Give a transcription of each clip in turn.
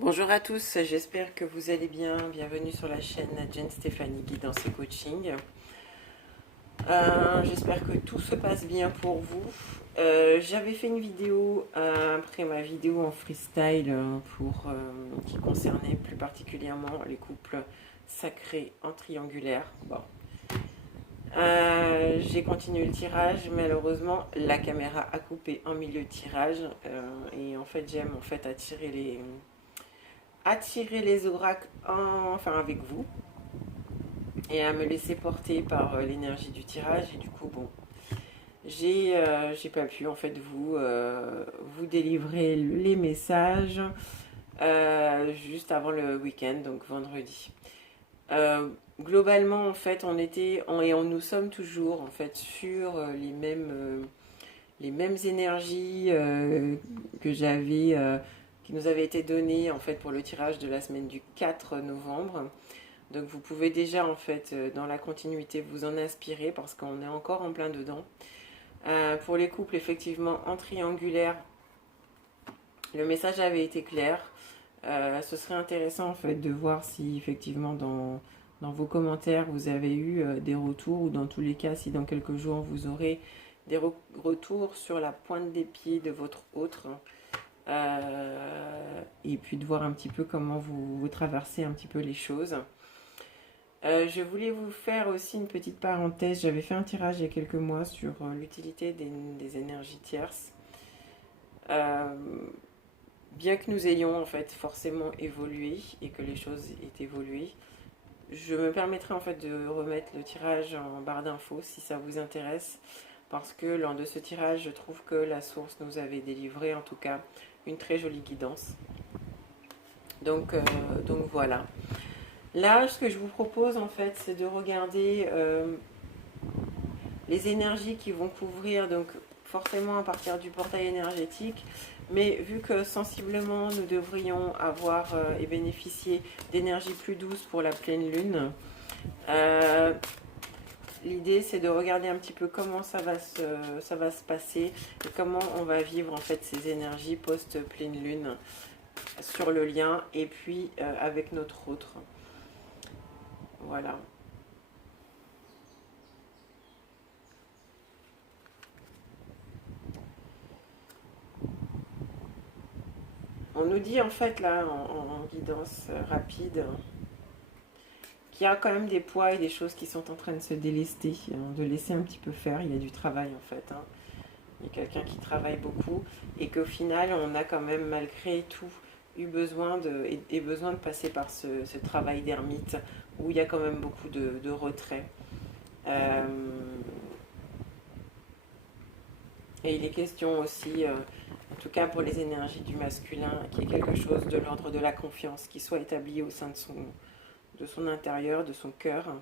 Bonjour à tous, j'espère que vous allez bien. Bienvenue sur la chaîne Jen Stéphanie Guidance et Coaching. J'espère que tout se passe bien pour vous. J'avais fait une vidéo après ma vidéo en freestyle qui concernait plus particulièrement les couples sacrés en triangulaire. Bon. J'ai continué le tirage, malheureusement la caméra a coupé en milieu de tirage et en fait j'aime attirer les oracles avec vous et à me laisser porter par l'énergie du tirage. Et du coup, bon, j'ai pas pu en fait vous délivrer les messages juste avant le week-end, donc vendredi. Globalement, en fait, nous sommes toujours en fait sur les mêmes énergies que qui nous avaient été données en fait pour le tirage de la semaine du 4 novembre. Donc vous pouvez déjà en fait dans la continuité vous en inspirer parce qu'on est encore en plein dedans. Pour les couples effectivement en triangulaire, le message avait été clair. Ce serait intéressant en fait de voir si effectivement dans vos commentaires vous avez eu des retours ou dans tous les cas si dans quelques jours vous aurez des retours sur la pointe des pieds de votre autre. Et puis de voir un petit peu comment vous traversez un petit peu les choses. Je voulais vous faire aussi une petite parenthèse. J'avais fait un tirage il y a quelques mois sur l'utilité des énergies tierces. Bien que nous ayons en fait forcément évolué et que les choses aient évolué, je me permettrai en fait de remettre le tirage en barre d'infos si ça vous intéresse, parce que lors de ce tirage, je trouve que la source nous avait délivré en tout cas une très jolie guidance. Donc voilà. Là, ce que je vous propose en fait, c'est de regarder les énergies qui vont couvrir, donc forcément à partir du portail énergétique, mais vu que sensiblement nous devrions avoir et bénéficier d'énergie plus douce pour la pleine lune, l'idée c'est de regarder un petit peu comment ça va se passer et comment on va vivre en fait ces énergies post-pleine lune sur le lien et puis avec notre autre. Voilà. On nous dit en fait là en guidance rapide qu'il y a quand même des poids et des choses qui sont en train de se délester, de laisser un petit peu faire. Il y a du travail en fait. Il y a quelqu'un qui travaille beaucoup et qu'au final on a quand même malgré tout eu besoin besoin de passer par ce travail d'ermite où il y a quand même beaucoup de retrait. Et il est question aussi, en tout cas pour les énergies du masculin, qu'il y ait quelque chose de l'ordre de la confiance qui soit établi au sein de son intérieur, de son cœur.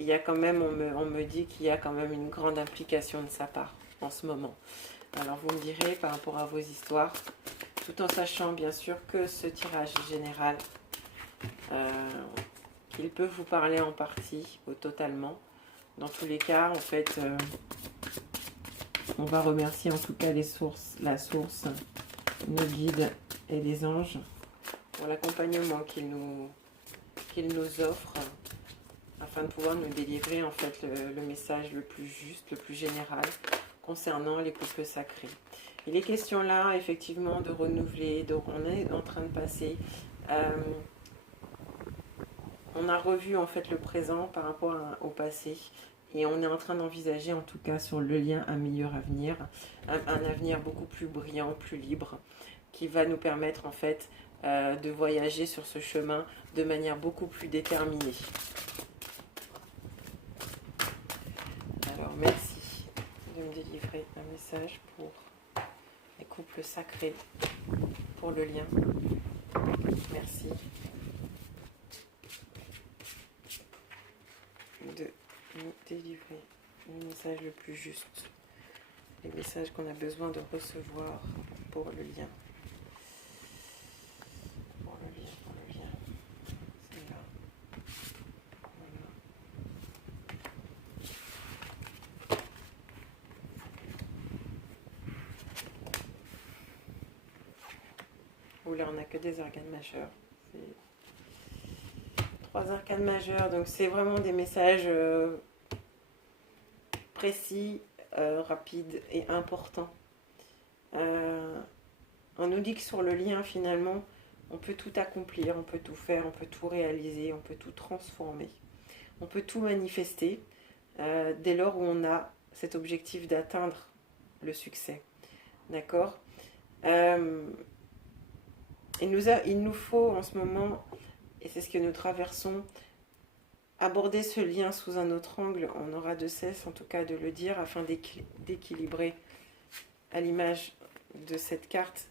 Il y a quand même, on me dit qu'il y a quand même une grande implication de sa part en ce moment. Alors vous me direz par rapport à vos histoires, tout en sachant bien sûr que ce tirage est général, qu'il peut vous parler en partie ou totalement. Dans tous les cas, en fait, on va remercier en tout cas la source, nos guides et les anges pour l'accompagnement qu'ils nous offrent afin de pouvoir nous délivrer en fait le message le plus juste, le plus général concernant les couples sacrés. Il est question là effectivement de renouveler, donc on est en train de passer, on a revu en fait le présent par rapport au passé et on est en train d'envisager en tout cas sur le lien un meilleur avenir, un avenir beaucoup plus brillant, plus libre, qui va nous permettre en fait de voyager sur ce chemin de manière beaucoup plus déterminée. Alors merci de me délivrer un message pour les couples sacrés, pour le lien. Merci de nous délivrer le message le plus juste, les messages qu'on a besoin de recevoir pour le lien. Pour le lien, c'est là. Voilà. coup, là, on n'a que des arcanes majeures. C'est 3 arcanes majeures, donc c'est vraiment des messages précis, rapides et importants. On nous dit que sur le lien, finalement, on peut tout accomplir, on peut tout faire, on peut tout réaliser, on peut tout transformer. On peut tout manifester dès lors où on a cet objectif d'atteindre le succès. D'accord ? Il nous faut en ce moment, et c'est ce que nous traversons, aborder ce lien sous un autre angle. On aura de cesse en tout cas de le dire afin d'équilibrer, à l'image de cette carte,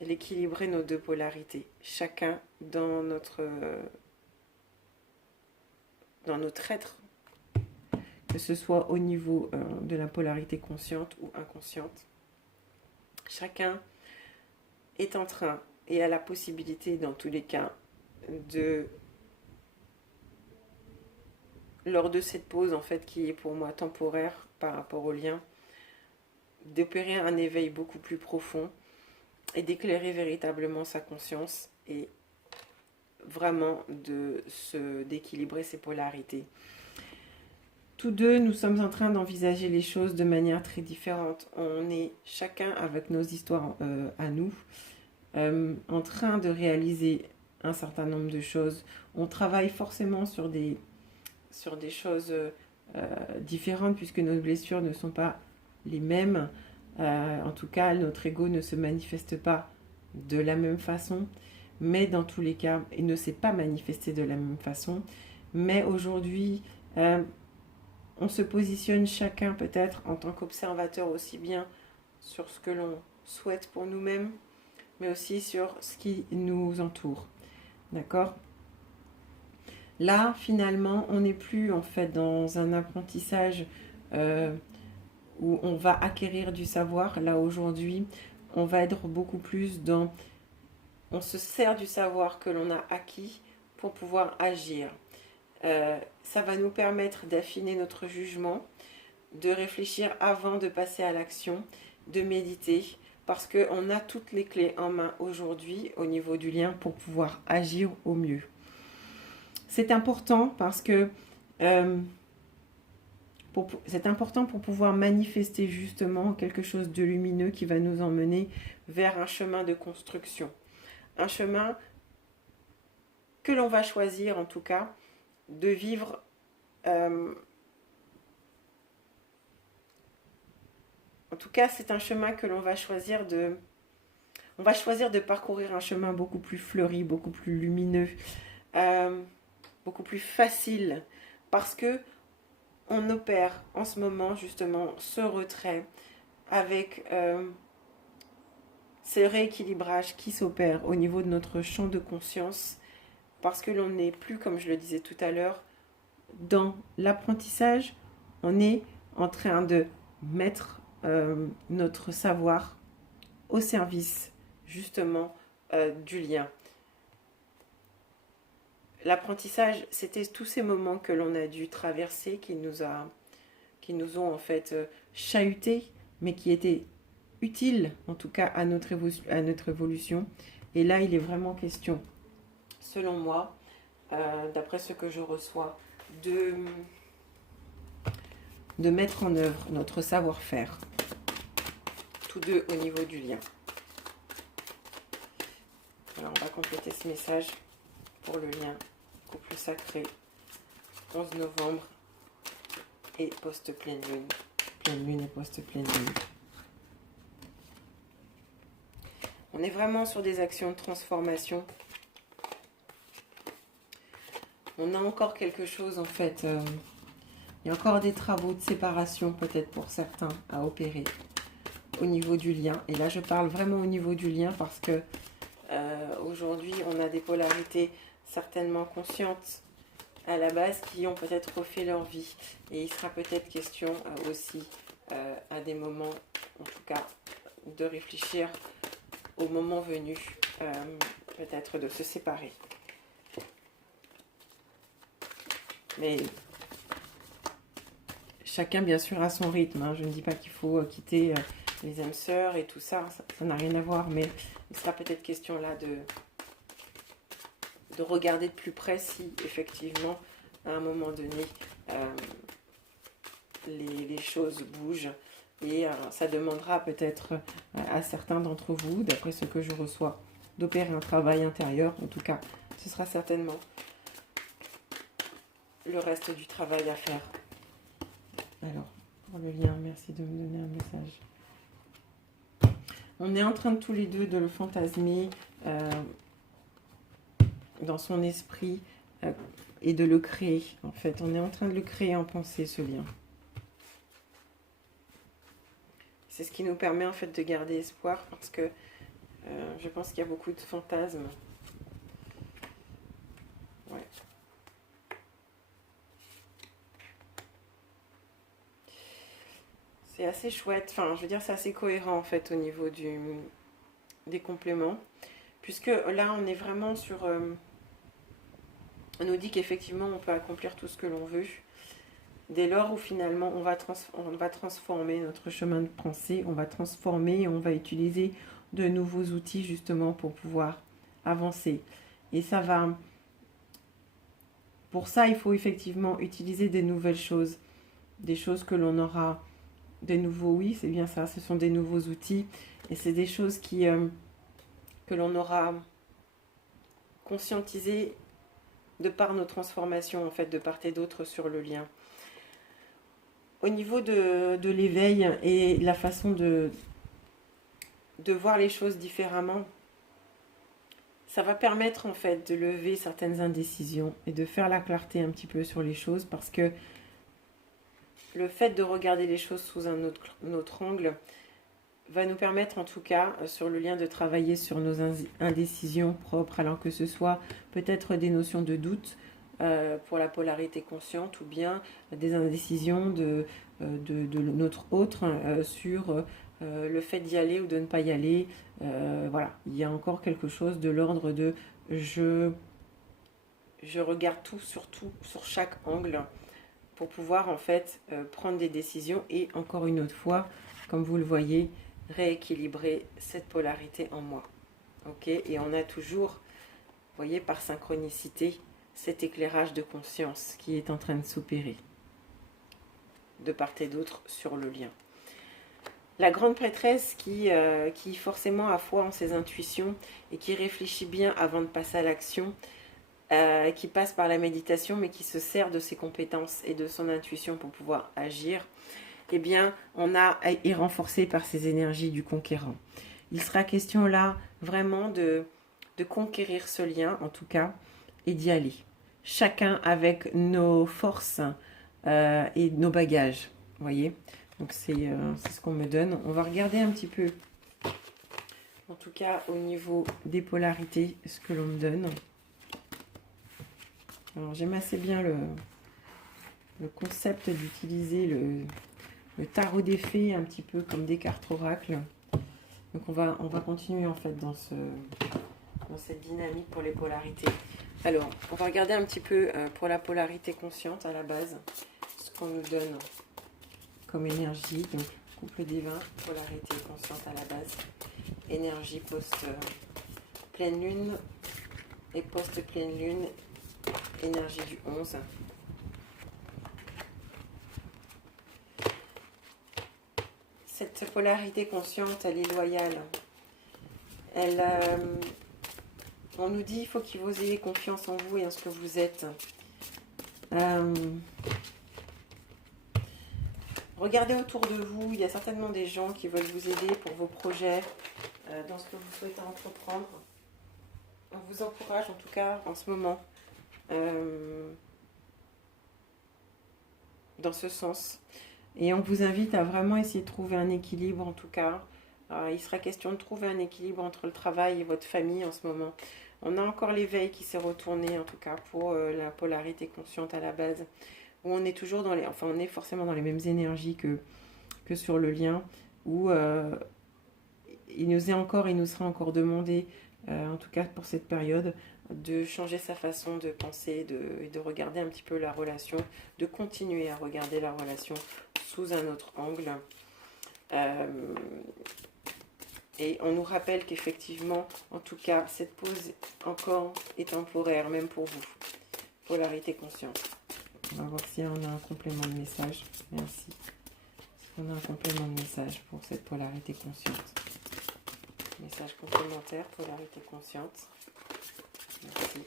l'équilibrer nos deux polarités. Chacun dans notre être, que ce soit au niveau de la polarité consciente ou inconsciente. Chacun est en train et a la possibilité, dans tous les cas, lors de cette pause, en fait, qui est pour moi temporaire par rapport au lien, d'opérer un éveil beaucoup plus profond et d'éclairer véritablement sa conscience et vraiment d'équilibrer ses polarités. Tous deux, nous sommes en train d'envisager les choses de manière très différente. On est chacun avec nos histoires à nous, en train de réaliser un certain nombre de choses. On travaille forcément sur des choses différentes puisque nos blessures ne sont pas les mêmes. En tout cas, notre ego ne se manifeste pas de la même façon, mais dans tous les cas, il ne s'est pas manifesté de la même façon. Mais aujourd'hui, on se positionne chacun peut-être en tant qu'observateur aussi bien sur ce que l'on souhaite pour nous-mêmes, mais aussi sur ce qui nous entoure. D'accord ? Là, finalement, on n'est plus en fait dans un apprentissage où on va acquérir du savoir. Là, aujourd'hui, on va être beaucoup plus dans... On se sert du savoir que l'on a acquis pour pouvoir agir. Ça va nous permettre d'affiner notre jugement, de réfléchir avant de passer à l'action, de méditer, parce qu'on a toutes les clés en main aujourd'hui au niveau du lien pour pouvoir agir au mieux. C'est important parce que c'est important pour pouvoir manifester justement quelque chose de lumineux qui va nous emmener vers un chemin de construction. Un chemin que l'on va choisir en tout cas de vivre en tout cas c'est un chemin que l'on va choisir on va choisir de parcourir un chemin beaucoup plus fleuri, beaucoup plus lumineux, beaucoup plus facile, parce que on opère en ce moment justement ce retrait avec ce rééquilibrage qui s'opère au niveau de notre champ de conscience, parce que l'on n'est plus, comme je le disais tout à l'heure, dans l'apprentissage, on est en train de mettre notre savoir au service justement du lien. L'apprentissage, c'était tous ces moments que l'on a dû traverser, qui nous ont en fait chahutés, mais qui étaient utiles en tout cas à notre évolution. Et là, il est vraiment question, selon moi, d'après ce que je reçois, de mettre en œuvre notre savoir-faire, tous deux au niveau du lien. Alors, on va compléter ce message pour le lien couple sacré, 11 novembre et post-pleine lune. Pleine lune et post-pleine lune. On est vraiment sur des actions de transformation. On a encore quelque chose en fait. Il y a encore des travaux de séparation peut-être pour certains à opérer au niveau du lien. Et là je parle vraiment au niveau du lien parce que aujourd'hui on a des polarités certainement conscientes à la base qui ont peut-être refait leur vie. Et il sera peut-être question aussi à des moments, en tout cas, de réfléchir au moment venu, peut-être de se séparer. Mais chacun, bien sûr, a son rythme. Hein. Je ne dis pas qu'il faut quitter les âmes sœurs et tout ça, ça n'a rien à voir, mais il sera peut-être question là de regarder de plus près si effectivement à un moment donné les choses bougent, et ça demandera peut-être à certains d'entre vous, d'après ce que je reçois, d'opérer un travail intérieur. En tout cas, ce sera certainement le reste du travail à faire. Alors, pour le lien, merci de me donner un message. On est en train de tous les deux de le fantasmer dans son esprit et de le créer. En fait, on est en train de le créer en pensée, ce lien. C'est ce qui nous permet en fait de garder espoir, parce que je pense qu'il y a beaucoup de fantasmes. Ouais. C'est assez chouette, enfin je veux dire c'est assez cohérent en fait au niveau des compléments, puisque là on est vraiment sur... on nous dit qu'effectivement on peut accomplir tout ce que l'on veut, dès lors où finalement on va transformer notre chemin de pensée, on va transformer, on va utiliser de nouveaux outils justement pour pouvoir avancer. Et ça va... Pour ça il faut effectivement utiliser des nouvelles choses, des choses que l'on aura... Des nouveaux, oui, c'est bien ça, ce sont des nouveaux outils, et c'est des choses que l'on aura conscientisées de par nos transformations, en fait, de part et d'autre sur le lien. Au niveau de l'éveil et la façon de voir les choses différemment, ça va permettre en fait de lever certaines indécisions et de faire la clarté un petit peu sur les choses, parce que le fait de regarder les choses sous un autre angle va nous permettre en tout cas sur le lien de travailler sur nos indécisions propres, alors que ce soit peut-être des notions de doute pour la polarité consciente, ou bien des indécisions de notre autre sur le fait d'y aller ou de ne pas y aller. Voilà, il y a encore quelque chose de l'ordre de je regarde tout sur chaque angle, pour pouvoir en fait prendre des décisions et encore une autre fois, comme vous le voyez, rééquilibrer cette polarité en moi. Ok, et on a toujours, vous voyez, par synchronicité, cet éclairage de conscience qui est en train de s'opérer de part et d'autre sur le lien. La grande prêtresse qui forcément a foi en ses intuitions et qui réfléchit bien avant de passer à l'action, qui passe par la méditation, mais qui se sert de ses compétences et de son intuition pour pouvoir agir, eh bien, est renforcé par ces énergies du conquérant. Il sera question là vraiment de conquérir ce lien, en tout cas, et d'y aller. Chacun avec nos forces et nos bagages, vous voyez. Donc c'est ce qu'on me donne. On va regarder un petit peu, en tout cas au niveau des polarités, ce que l'on me donne. Alors j'aime assez bien le concept d'utiliser le tarot des fées un petit peu comme des cartes oracles. Donc on va continuer en fait dans cette dynamique pour les polarités. Alors on va regarder un petit peu pour la polarité consciente à la base, ce qu'on nous donne comme énergie. Donc couple divin, polarité consciente à la base, énergie post-pleine lune et post-pleine lune, énergie du 11. Cette polarité consciente, elle est loyale. On nous dit qu'il faut que vous ayez confiance en vous et en ce que vous êtes. Regardez autour de vous, il y a certainement des gens qui veulent vous aider pour vos projets, dans ce que vous souhaitez entreprendre. On vous encourage en tout cas en ce moment dans ce sens. Et on vous invite à vraiment essayer de trouver un équilibre en tout cas. Il sera question de trouver un équilibre entre le travail et votre famille en ce moment. On a encore l'éveil qui s'est retourné en tout cas pour la polarité consciente à la base. Où on est toujours dans les... Enfin, on est forcément dans les mêmes énergies que sur le lien. Où il nous sera encore demandé, en tout cas pour cette période, de changer sa façon de penser, de regarder un petit peu la relation, de continuer à regarder la relation sous un autre angle. Euh, et on nous rappelle qu'effectivement, en tout cas, cette pause encore est temporaire, même pour vous. Polarité consciente. On va voir si on a un complément de message. Merci. On a un complément de message pour cette polarité consciente. Message complémentaire, polarité consciente. Merci.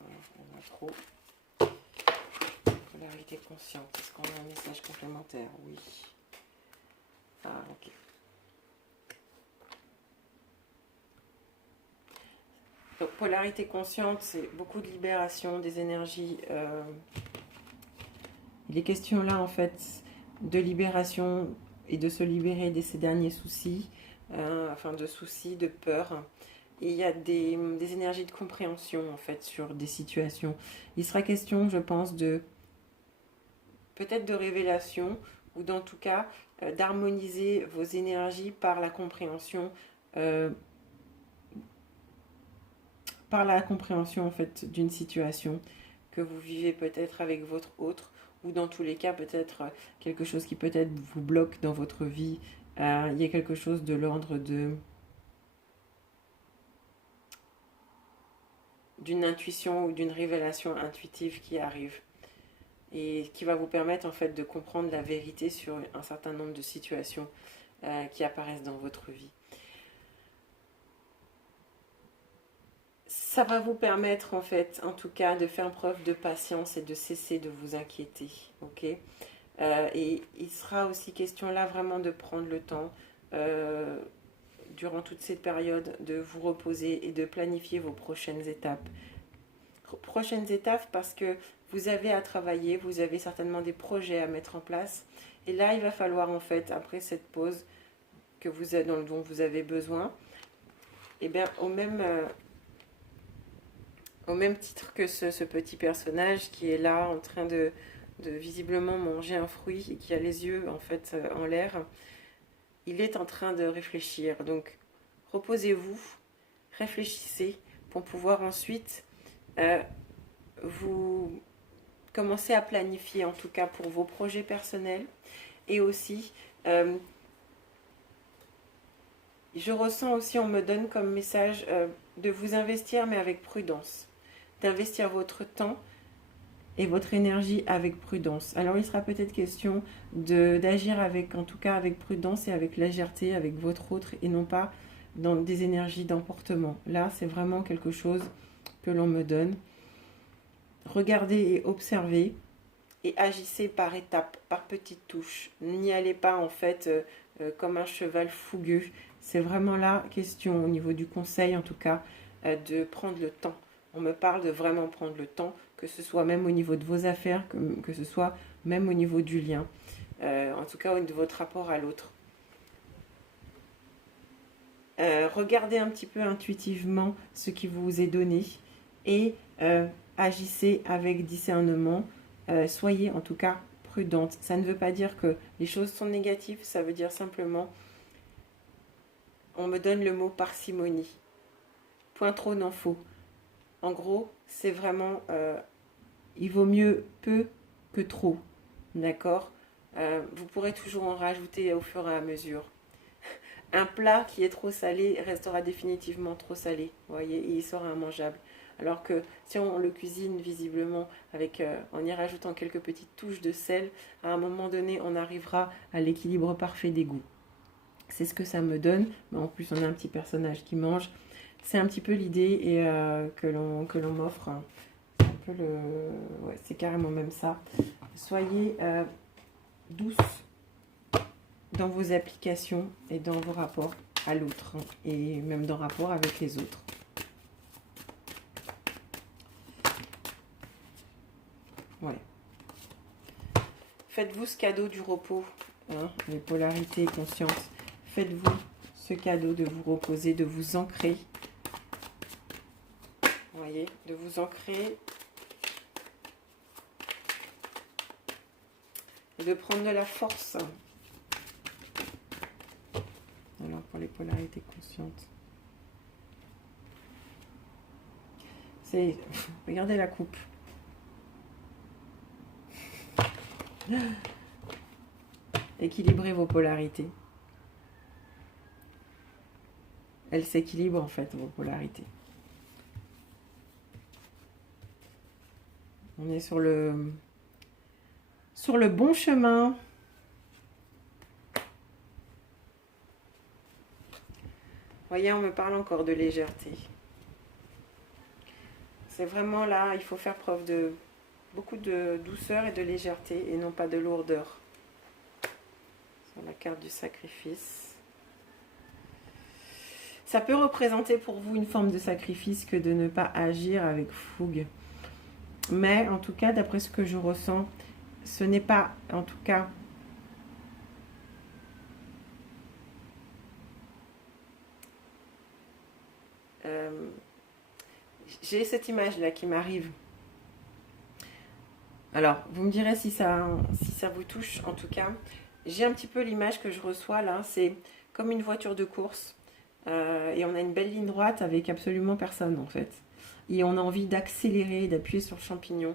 Voilà, on a trop. Polarité consciente. Est-ce qu'on a un message complémentaire? Oui. Ah, ok. Donc, polarité consciente, c'est beaucoup de libération des énergies. Les questions là, en fait, de libération et de se libérer de ces derniers soucis, enfin de soucis, de peur. Et il y a des énergies de compréhension, en fait, sur des situations. Il sera question, je pense, de peut-être de révélation, ou dans tout cas, d'harmoniser vos énergies par la compréhension, en fait, d'une situation que vous vivez peut-être avec votre autre, ou dans tous les cas, peut-être quelque chose qui peut-être vous bloque dans votre vie. Il y a quelque chose de l'ordre d'une intuition ou d'une révélation intuitive qui arrive et qui va vous permettre en fait de comprendre la vérité sur un certain nombre de situations qui apparaissent dans votre vie. Ça va vous permettre en fait, en tout cas, de faire preuve de patience et de cesser de vous inquiéter, ok? Et il sera aussi question là vraiment de prendre le temps durant toute cette période de vous reposer et de planifier vos prochaines étapes. Prochaines étapes parce que vous avez à travailler, vous avez certainement des projets à mettre en place. Et là, il va falloir en fait, après cette pause que vous êtes dont vous avez besoin, et bien au même titre que ce petit personnage qui est là en train de visiblement manger un fruit et qui a les yeux en fait en l'air, il est en train de réfléchir. Donc reposez-vous, réfléchissez pour pouvoir ensuite vous commencer à planifier en tout cas pour vos projets personnels et aussi je ressens aussi, on me donne comme message de vous investir mais avec prudence, d'investir votre temps et votre énergie avec prudence. Alors il sera peut-être question d'agir avec, en tout cas avec prudence et avec légèreté avec votre autre et non pas dans des énergies d'emportement. Là c'est vraiment quelque chose que l'on me donne. Regardez et observez et agissez par étapes, par petites touches. N'y allez pas en fait comme un cheval fougueux. C'est vraiment la question au niveau du conseil en tout cas de prendre le temps. On me parle de vraiment prendre le temps, que ce soit même au niveau de vos affaires, que ce soit même au niveau du lien, en tout cas au niveau de votre rapport à l'autre. Regardez un petit peu intuitivement ce qui vous est donné et agissez avec discernement. Soyez en tout cas prudente. Ça ne veut pas dire que les choses sont négatives, ça veut dire simplement, on me donne le mot parcimonie. Point trop n'en faut. En gros, c'est vraiment, il vaut mieux peu que trop. D'accord? Vous pourrez toujours en rajouter au fur et à mesure. Un plat qui est trop salé restera définitivement trop salé, vous voyez, et il sera immangeable. Alors que si on le cuisine visiblement avec, en y rajoutant quelques petites touches de sel, à un moment donné, on arrivera à l'équilibre parfait des goûts. C'est ce que ça me donne, mais en plus on a un petit personnage qui mange. C'est un petit peu l'idée et que l'on m'offre. C'est un peu ouais, c'est carrément même ça. Soyez douce dans vos applications et dans vos rapports à l'autre et même dans rapport avec les autres. Ouais. Faites-vous ce cadeau du repos, hein, les polarités conscientes. Faites-vous ce cadeau de vous reposer, de vous ancrer. Vous voyez, de vous ancrer et de prendre de la force. Alors pour les polarités conscientes, c'est, regardez la coupe. Équilibrez vos polarités. Elles s'équilibrent en fait, vos polarités. On est sur le bon chemin. Voyez, on me parle encore de légèreté. C'est vraiment là, il faut faire preuve de beaucoup de douceur et de légèreté et non pas de lourdeur. Sur la carte du sacrifice. Ça peut représenter pour vous une forme de sacrifice que de ne pas agir avec fougue. Mais en tout cas, d'après ce que je ressens, ce n'est pas, en tout cas, j'ai cette image-là qui m'arrive. Alors, vous me direz si ça vous touche, en tout cas. J'ai un petit peu l'image que je reçois là, c'est comme une voiture de course. Et on a une belle ligne droite avec absolument personne, en fait. Et on a envie d'accélérer, d'appuyer sur le champignon.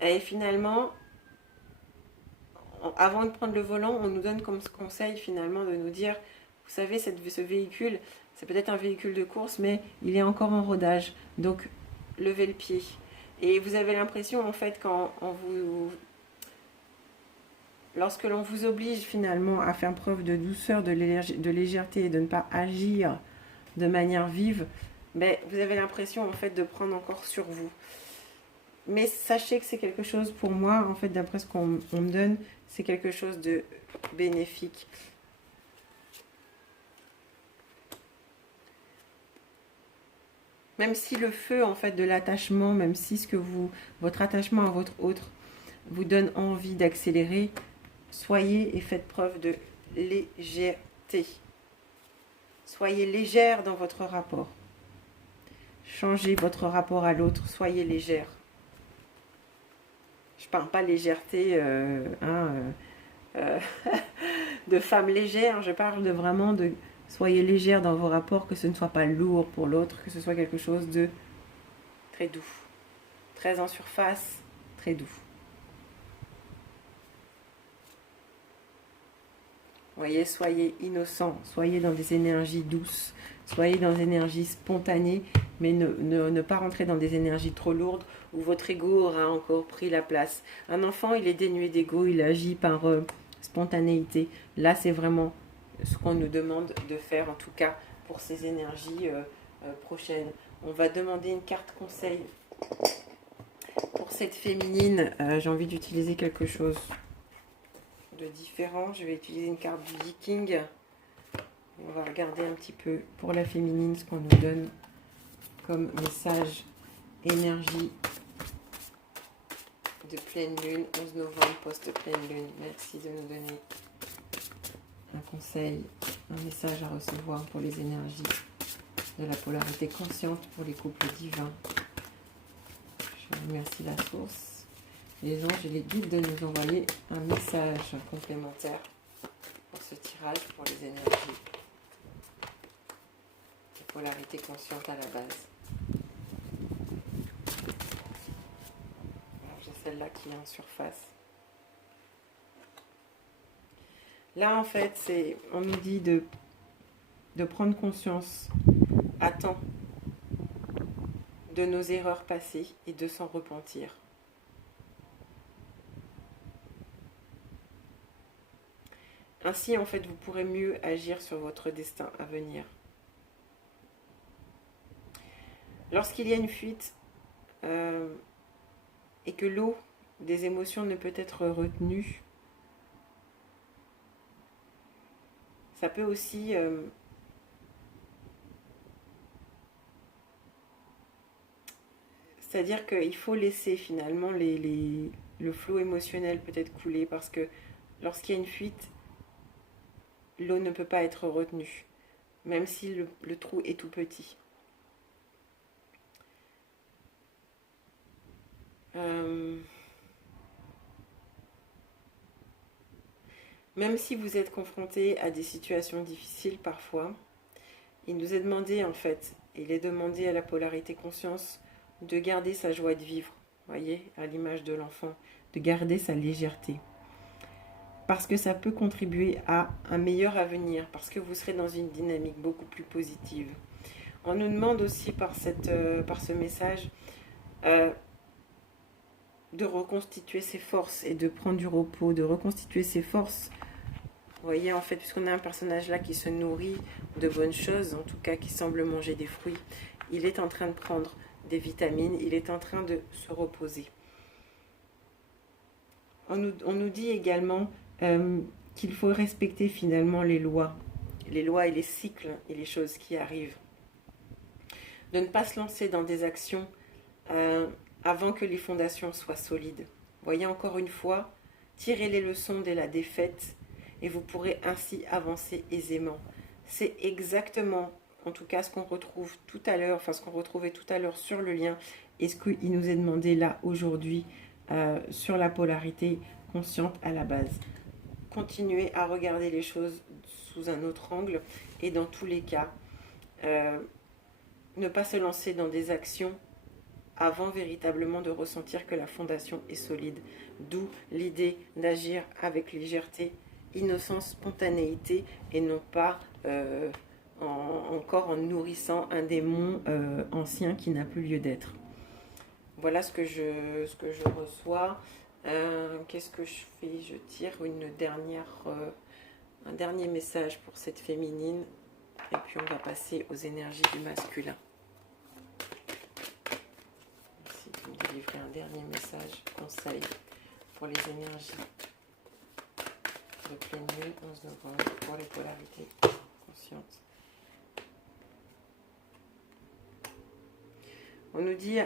Et finalement, avant de prendre le volant, on nous donne comme conseil finalement de nous dire, vous savez, ce véhicule, c'est peut-être un véhicule de course, mais il est encore en rodage. Donc, levez le pied. Et vous avez l'impression, en fait, lorsque l'on vous oblige finalement à faire preuve de douceur, de légèreté et de ne pas agir de manière vive, ben, vous avez l'impression, en fait, de prendre encore sur vous. Mais sachez que c'est quelque chose, pour moi, en fait, d'après ce qu'on me donne, c'est quelque chose de bénéfique. Même si le feu, en fait, de l'attachement, même si votre attachement à votre autre vous donne envie d'accélérer, soyez et faites preuve de légèreté. Soyez légère dans votre rapport. Changez votre rapport à l'autre, soyez légère. Je ne parle pas légèreté de femme légère, je parle vraiment de soyez légère dans vos rapports, que ce ne soit pas lourd pour l'autre, que ce soit quelque chose de très doux, très en surface, très doux. Voyez, soyez innocent, soyez dans des énergies douces, soyez dans des énergies spontanées, mais ne pas rentrer dans des énergies trop lourdes où votre ego aura encore pris la place. Un enfant, il est dénué d'ego, il agit par spontanéité. Là, c'est vraiment ce qu'on nous demande de faire, en tout cas pour ces énergies prochaines. On va demander une carte conseil pour cette féminine. J'ai envie d'utiliser quelque chose de différent. Je vais utiliser une carte du Viking. On va regarder un petit peu pour la féminine ce qu'on nous donne comme message énergie de pleine lune, 11 novembre post-pleine lune. Merci de nous donner un conseil, un message à recevoir pour les énergies de la polarité consciente pour les couples divins. Je remercie la source, les anges et les guides de nous envoyer un message complémentaire pour ce tirage, pour les énergies de polarité consciente à la base. J'ai celle-là qui est en surface. Là, en fait, on nous dit de prendre conscience à temps de nos erreurs passées et de s'en repentir. Ainsi, en fait, vous pourrez mieux agir sur votre destin à venir. Lorsqu'il y a une fuite et que l'eau des émotions ne peut être retenue, ça peut aussi c'est-à-dire qu'il faut laisser finalement le flot émotionnel peut-être couler, parce que lorsqu'il y a une fuite, l'eau ne peut pas être retenue, même si le trou est tout petit. Même si vous êtes confronté à des situations difficiles parfois, il nous est demandé en fait, il est demandé à la polarité conscience de garder sa joie de vivre, voyez, à l'image de l'enfant, de garder sa légèreté. parce que ça peut contribuer à un meilleur avenir, parce que vous serez dans une dynamique beaucoup plus positive. On nous demande aussi par ce message de reconstituer ses forces et de prendre du repos, de reconstituer ses forces. Vous voyez, en fait, puisqu'on a un personnage là qui se nourrit de bonnes choses, en tout cas qui semble manger des fruits, il est en train de prendre des vitamines, il est en train de se reposer. On nous dit également qu'il faut respecter finalement les lois et les cycles et les choses qui arrivent. De ne pas se lancer dans des actions avant que les fondations soient solides. Voyez, encore une fois, tirez les leçons de la défaite et vous pourrez ainsi avancer aisément. C'est exactement, en tout cas, ce qu'on retrouve tout à l'heure, enfin ce qu'on retrouvait tout à l'heure sur le lien et ce qu'il nous est demandé là aujourd'hui sur la polarité consciente à la base. Continuez à regarder les choses sous un autre angle et dans tous les cas, ne pas se lancer dans des actions avant véritablement de ressentir que la fondation est solide. D'où l'idée d'agir avec légèreté, innocence, spontanéité et non pas encore en nourrissant un démon ancien qui n'a plus lieu d'être. Voilà ce que je reçois. Qu'est-ce que je fais? Je tire un dernier message pour cette féminine et puis on va passer aux énergies du masculin. Merci de me délivrer un dernier message, conseil pour les énergies de pleine lune 11 novembre pour les polarités conscientes. On nous dit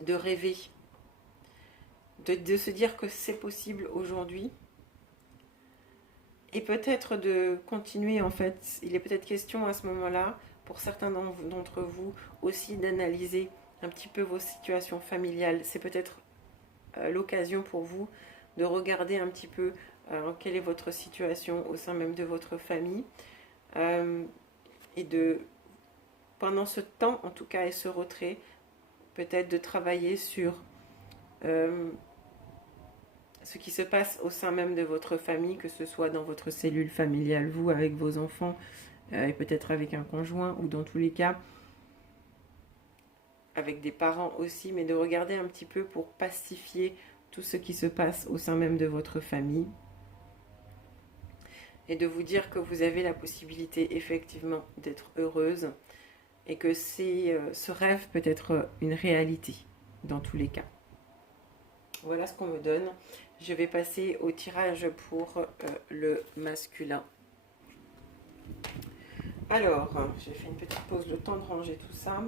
de rêver, de se dire que c'est possible aujourd'hui et peut-être de continuer. En fait, il est peut-être question à ce moment-là, pour certains d'entre vous, aussi d'analyser un petit peu vos situations familiales. C'est peut-être l'occasion pour vous de regarder un petit peu quelle est votre situation au sein même de votre famille et de, pendant ce temps en tout cas et ce retrait, peut-être de travailler sur ce qui se passe au sein même de votre famille, que ce soit dans votre cellule familiale, vous avec vos enfants et peut-être avec un conjoint ou dans tous les cas avec des parents aussi, mais de regarder un petit peu pour pacifier tout ce qui se passe au sein même de votre famille et de vous dire que vous avez la possibilité effectivement d'être heureuse et que ce rêve peut être une réalité dans tous les cas. Voilà ce qu'on me donne. Je vais passer au tirage pour le masculin. Alors, j'ai fait une petite pause, le temps de ranger tout ça.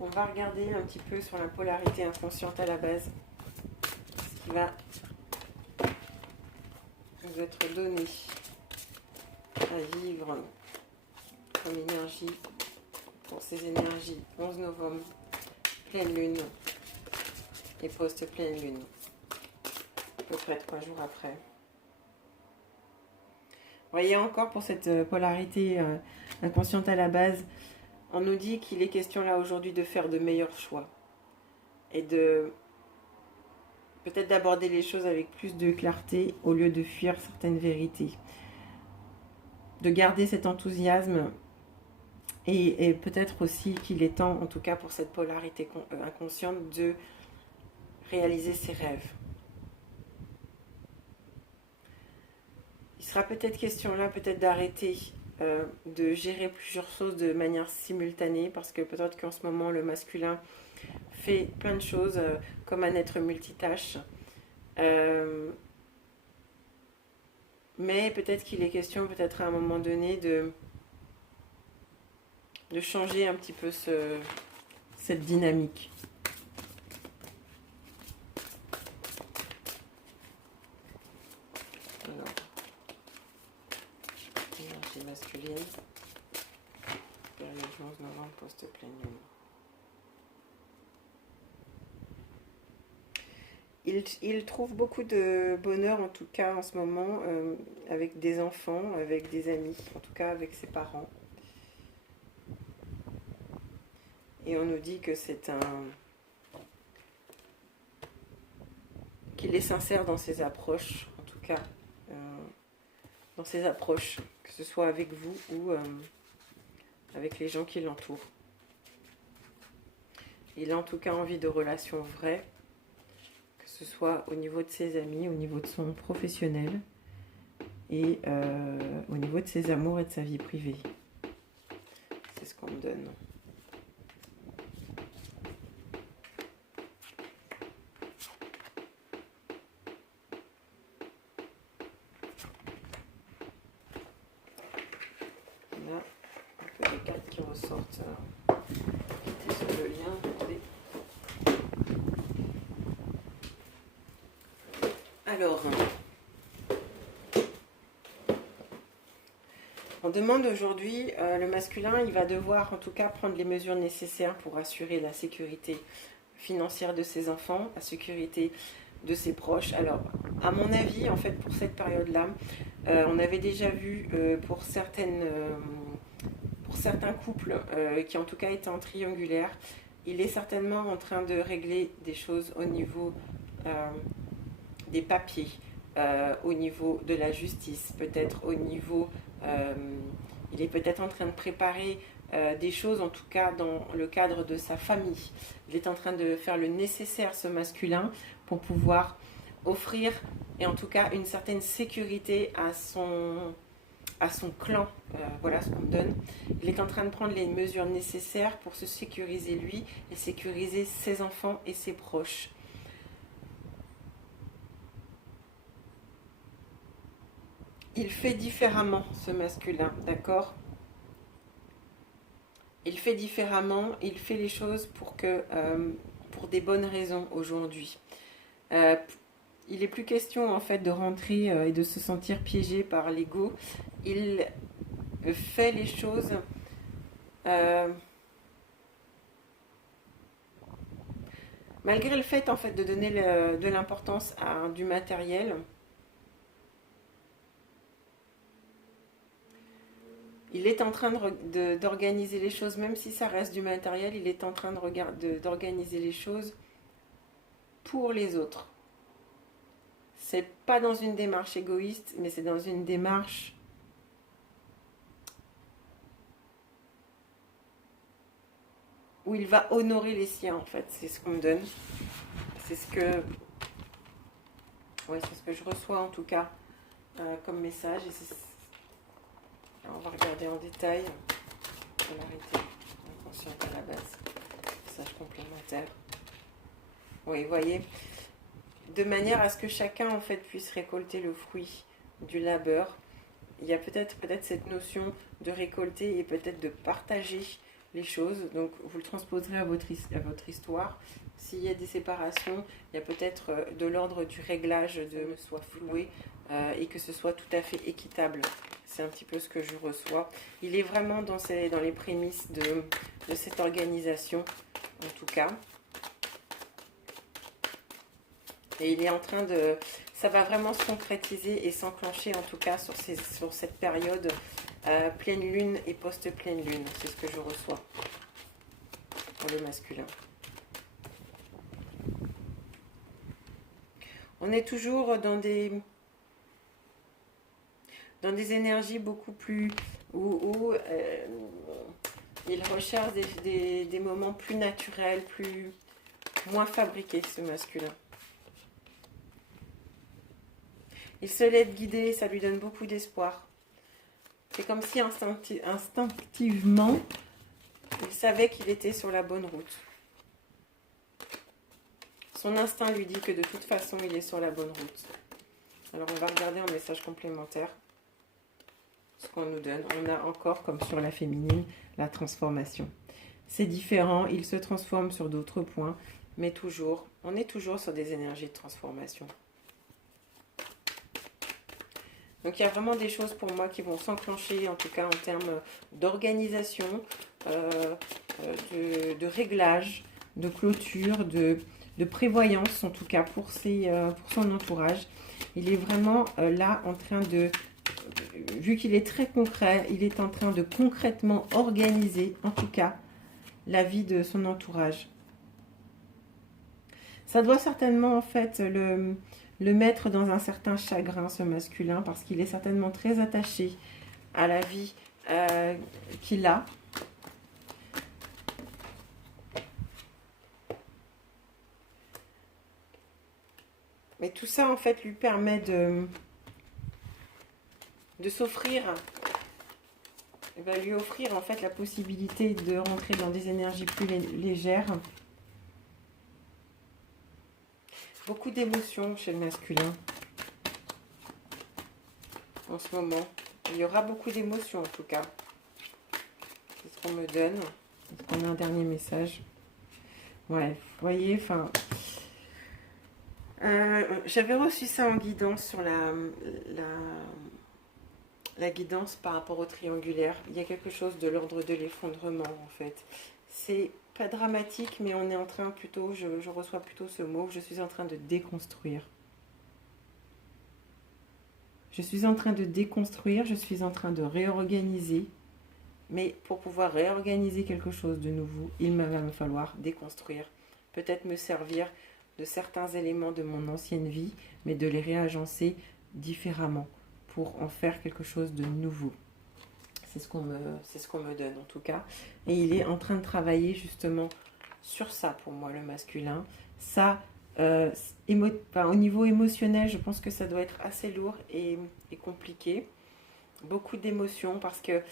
On va regarder un petit peu sur la polarité inconsciente à la base, ce qui va vous être donné à vivre comme énergie pour ces énergies 11 novembre, pleine lune et post-pleine lune, à peu près 3 jours après. Vous voyez, encore pour cette polarité inconsciente à la base, on nous dit qu'il est question là aujourd'hui de faire de meilleurs choix et de peut-être d'aborder les choses avec plus de clarté au lieu de fuir certaines vérités, de garder cet enthousiasme et peut-être aussi qu'il est temps, en tout cas pour cette polarité inconsciente, de réaliser ses rêves. Il sera peut-être question là, peut-être d'arrêter de gérer plusieurs choses de manière simultanée, parce que peut-être qu'en ce moment le masculin fait plein de choses comme un être multitâche. Mais peut-être qu'il est question, peut-être à un moment donné, de changer un petit peu cette dynamique. Alors, énergie masculine, période 11 novembre, post-pleine lune. Il trouve beaucoup de bonheur, en tout cas en ce moment, avec des enfants, avec des amis, en tout cas avec ses parents. qu'il est sincère dans ses approches, en tout cas, dans ses approches, que ce soit avec vous ou avec les gens qui l'entourent. Il a en tout cas envie de relations vraies, que ce soit au niveau de ses amis, au niveau de son professionnel et au niveau de ses amours et de sa vie privée. C'est ce qu'on me donne. On a un peu des cartes qui ressortent. Cliquez sur le lien. Attendez. Alors, on demande aujourd'hui, le masculin, il va devoir en tout cas prendre les mesures nécessaires pour assurer la sécurité financière de ses enfants, la sécurité de ses proches. Alors, à mon avis, en fait, pour cette période-là, on avait déjà vu pour certains couples qui en tout cas étaient en triangulaire, il est certainement en train de régler des choses au niveau des papiers, au niveau de la justice, peut-être au niveau... il est peut-être en train de préparer des choses, en tout cas dans le cadre de sa famille. Il est en train de faire le nécessaire, ce masculin, pour pouvoir offrir, et en tout cas une certaine sécurité à son clan. Voilà ce qu'on me donne. Il est en train de prendre les mesures nécessaires pour se sécuriser lui et sécuriser ses enfants et ses proches. Il fait différemment, ce masculin, d'accord? Il fait différemment, il fait les choses pour des bonnes raisons aujourd'hui. Il n'est plus question en fait de rentrer et de se sentir piégé par l'ego. Il fait les choses malgré le fait en fait de donner de l'importance à du matériel. Il est en train d'organiser les choses, même si ça reste du matériel, il est en train d'organiser les choses pour les autres. C'est pas dans une démarche égoïste, mais c'est dans une démarche où il va honorer les siens, en fait. C'est ce qu'on me donne. C'est ce que je reçois, en tout cas, comme message. Et on va regarder en détail. Polarité inconsciente à la base. Message complémentaire. Oui, vous voyez, de manière à ce que chacun en fait puisse récolter le fruit du labeur. Il y a peut-être cette notion de récolter et peut-être de partager les choses. Donc vous le transposerez à votre histoire. S'il y a des séparations, il y a peut-être de l'ordre du réglage de soit floué et que ce soit tout à fait équitable. C'est un petit peu ce que je reçois. Il est vraiment dans les prémices de cette organisation, en tout cas. Et il est en train de... Ça va vraiment se concrétiser et s'enclencher, en tout cas, sur cette période pleine lune et post-pleine lune. C'est ce que je reçois pour le masculin. On est toujours dans des énergies beaucoup plus... où il recherche des moments plus naturels, moins fabriqués, ce masculin. Il se laisse guider, ça lui donne beaucoup d'espoir. C'est comme si instinctivement, il savait qu'il était sur la bonne route. Son instinct lui dit que de toute façon, il est sur la bonne route. Alors, on va regarder en message complémentaire ce qu'on nous donne. On a encore, comme sur la féminine, la transformation. C'est différent, il se transforme sur d'autres points, mais on est toujours sur des énergies de transformation. Donc il y a vraiment des choses pour moi qui vont s'enclencher, en tout cas en termes d'organisation, de réglage, de clôture, de prévoyance, en tout cas pour son entourage. Il est vraiment là en train de, vu qu'il est très concret, il est en train de concrètement organiser, en tout cas, la vie de son entourage. Ça doit certainement en fait le mettre dans un certain chagrin, ce masculin, parce qu'il est certainement très attaché à la vie qu'il a. Mais tout ça en fait lui permet de s'offrir, va lui offrir en fait la possibilité de rentrer dans des énergies plus légères. Beaucoup d'émotions chez le masculin en ce moment. Il y aura beaucoup d'émotions en tout cas. C'est ce qu'on me donne. Est-ce qu'on a un dernier message? Ouais, vous voyez, enfin... j'avais reçu ça en guidance sur la guidance par rapport au triangulaire. Il y a quelque chose de l'ordre de l'effondrement en fait. C'est pas dramatique, mais on est en train plutôt, je reçois plutôt ce mot, je suis en train de déconstruire. Je suis en train de déconstruire, je suis en train de réorganiser. Mais pour pouvoir réorganiser quelque chose de nouveau, il va me falloir déconstruire. Peut-être me servir de certains éléments de mon ancienne vie, mais de les réagencer différemment pour en faire quelque chose de nouveau. C'est ce qu'on me donne en tout cas. Et il est en train de travailler justement sur ça pour moi, le masculin. Ça, au niveau émotionnel, je pense que ça doit être assez lourd et compliqué. Beaucoup d'émotions parce que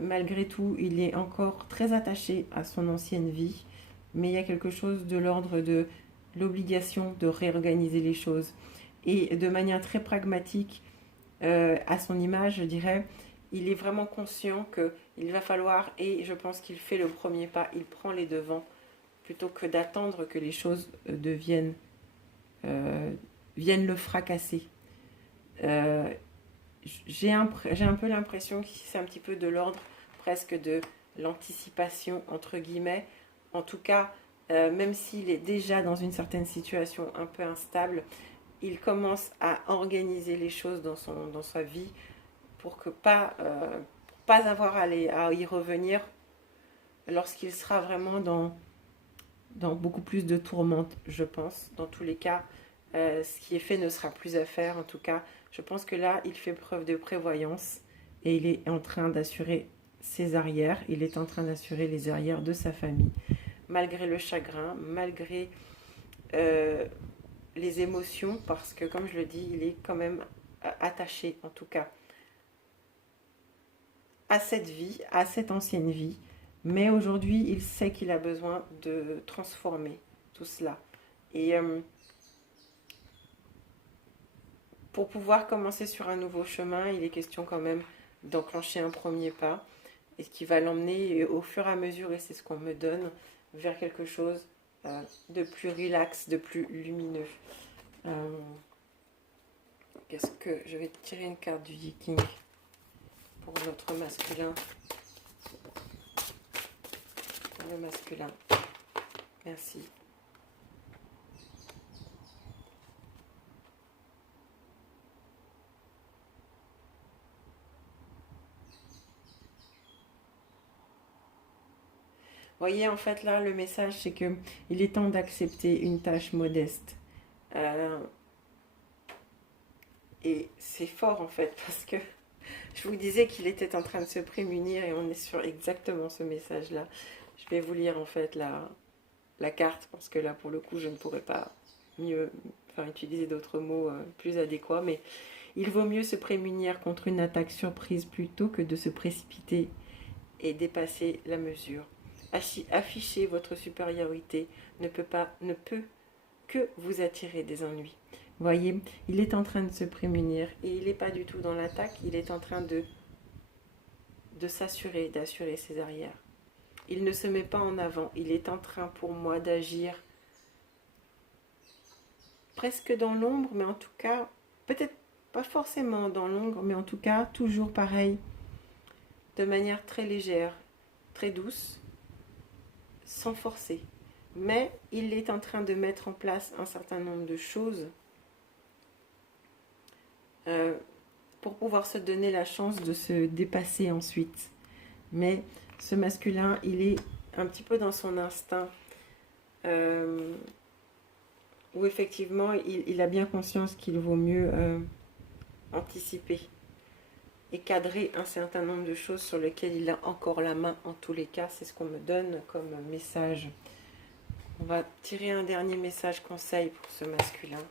malgré tout, il est encore très attaché à son ancienne vie. Mais il y a quelque chose de l'ordre de l'obligation de réorganiser les choses. Et de manière très pragmatique, à son image, je dirais, il est vraiment conscient qu'il va falloir, et je pense qu'il fait le premier pas, il prend les devants, plutôt que d'attendre que les choses viennent le fracasser. J'ai un peu l'impression que c'est un petit peu de l'ordre presque de l'anticipation, entre guillemets. En tout cas, même s'il est déjà dans une certaine situation un peu instable, il commence à organiser les choses dans sa vie pour que pas avoir à y revenir lorsqu'il sera vraiment dans beaucoup plus de tourmentes, je pense. Dans tous les cas, ce qui est fait ne sera plus à faire. En tout cas, je pense que là, il fait preuve de prévoyance et il est en train d'assurer ses arrières. Il est en train d'assurer les arrières de sa famille, malgré le chagrin, malgré les émotions, parce que, comme je le dis, il est quand même attaché, en tout cas, à cette vie, à cette ancienne vie. Mais aujourd'hui, il sait qu'il a besoin de transformer tout cela. Et pour pouvoir commencer sur un nouveau chemin, il est question quand même d'enclencher un premier pas, et ce qui va l'emmener au fur et à mesure, et c'est ce qu'on me donne, vers quelque chose de plus relax, de plus lumineux. Qu'est-ce que... Je vais tirer une carte du Viking pour notre masculin. Le masculin. Merci. Vous voyez, en fait, là, le message, c'est que il est temps d'accepter une tâche modeste. Et c'est fort, en fait, parce que je vous disais qu'il était en train de se prémunir et on est sur exactement ce message-là. Je vais vous lire, en fait, la carte, parce que là, pour le coup, je ne pourrais pas mieux, utiliser d'autres mots plus adéquats, mais il vaut mieux se prémunir contre une attaque surprise plutôt que de se précipiter et dépasser la mesure. Afficher votre supériorité ne peut que vous attirer des ennuis. Voyez, il est en train de se prémunir et il n'est pas du tout dans l'attaque, il est en train de s'assurer, d'assurer ses arrières. Il ne se met pas en avant, il est en train pour moi d'agir presque dans l'ombre, mais en tout cas, peut-être pas forcément dans l'ombre, mais en tout cas, toujours pareil, de manière très légère, très douce, sans forcer. Mais il est en train de mettre en place un certain nombre de choses pour pouvoir se donner la chance de se dépasser ensuite. Mais ce masculin, il est un petit peu dans son instinct où effectivement il a bien conscience qu'il vaut mieux anticiper et cadrer un certain nombre de choses sur lesquelles il a encore la main en tous les cas. C'est ce qu'on me donne comme message. On va tirer un dernier message conseil pour ce masculin.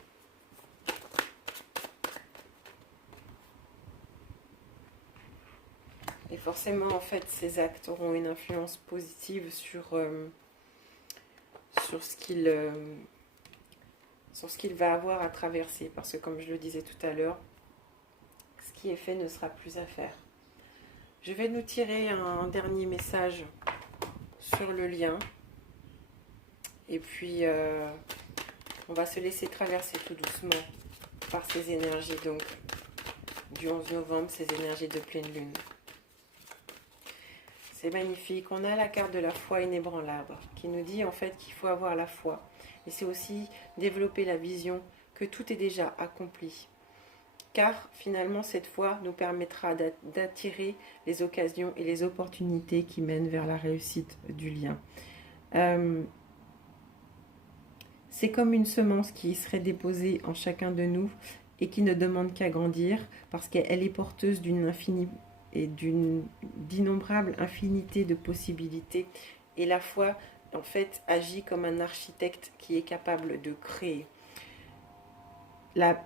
Et forcément, en fait, ces actes auront une influence positive sur ce qu'il va avoir à traverser. Parce que comme je le disais tout à l'heure, ce qui est fait ne sera plus à faire. Je vais nous tirer un dernier message sur le lien. Et puis, on va se laisser traverser tout doucement par ces énergies, donc, du 11 novembre, ces énergies de pleine lune. C'est magnifique. On a la carte de la foi inébranlable qui nous dit en fait qu'il faut avoir la foi. Et c'est aussi développer la vision que tout est déjà accompli. Car finalement, cette foi nous permettra d'attirer les occasions et les opportunités qui mènent vers la réussite du lien. C'est comme une semence qui serait déposée en chacun de nous et qui ne demande qu'à grandir parce qu'elle est porteuse d'une infinie et d'innombrables infinités de possibilités. Et la foi, en fait, agit comme un architecte qui est capable de créer. La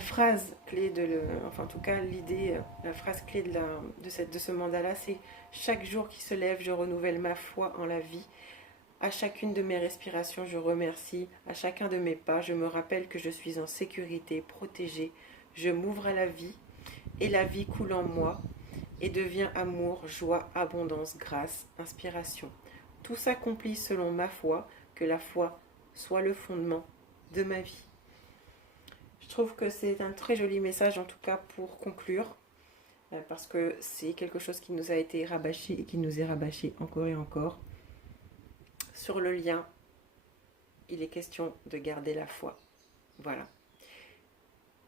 phrase clé enfin en tout cas l'idée, la phrase clé de ce mandala, c'est chaque jour qui se lève, je renouvelle ma foi en la vie. À chacune de mes respirations, je remercie. À chacun de mes pas, je me rappelle que je suis en sécurité, protégée. Je m'ouvre à la vie et la vie coule en moi et devient amour, joie, abondance, grâce, inspiration. Tout s'accomplit selon ma foi, que la foi soit le fondement de ma vie. Je trouve que c'est un très joli message en tout cas pour conclure, parce que c'est quelque chose qui nous a été rabâché et qui nous est rabâché encore et encore. Sur le lien, il est question de garder la foi. Voilà.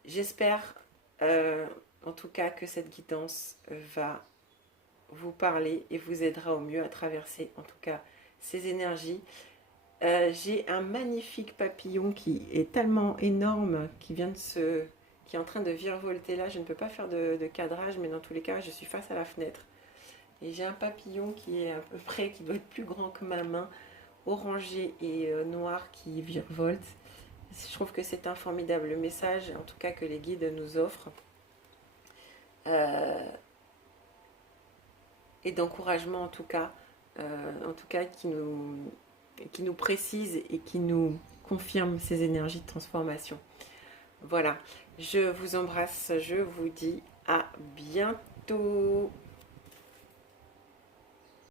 J'espère en tout cas que cette guidance va vous parler et vous aidera au mieux à traverser en tout cas ces énergies. J'ai un magnifique papillon qui est tellement énorme qui est en train de virevolter là. Je ne peux pas faire de cadrage, mais dans tous les cas, je suis face à la fenêtre. Et j'ai un papillon qui est à peu près, qui doit être plus grand que ma main, orangé et noir qui virevolte. Je trouve que c'est un formidable message, en tout cas que les guides nous offrent. Et d'encouragement en tout cas qui nous précise et qui nous confirme ces énergies de transformation. Voilà, je vous embrasse, je vous dis à bientôt.